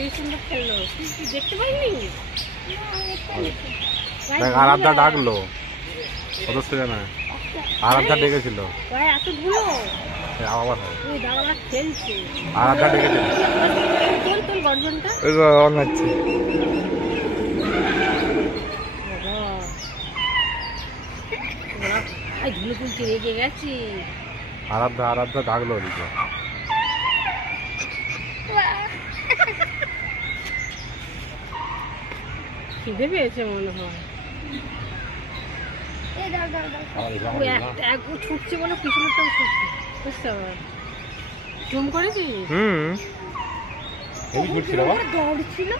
এই সুন্দর খেললো, দেখতে পাইনি। আরাধ্যা ডাকলো সদস্য জানা, আরাধ্যা ডেকেছিল। এতগুলো আবার দাঁড়া খেলছে, আরাধ্যা ডেকেছিল। তোর গর্জনটা অন হচ্ছে। ধুলো তুলতে রেগে গেছি। আরাধ্যা ডাকলো ওদিকে। খিদে পেয়েছে মনে হয়, ছুটছে বলে পিছনেরটাও ছুটছে, বুঝতে পারো জুম করেছি। দৌড় ছিল।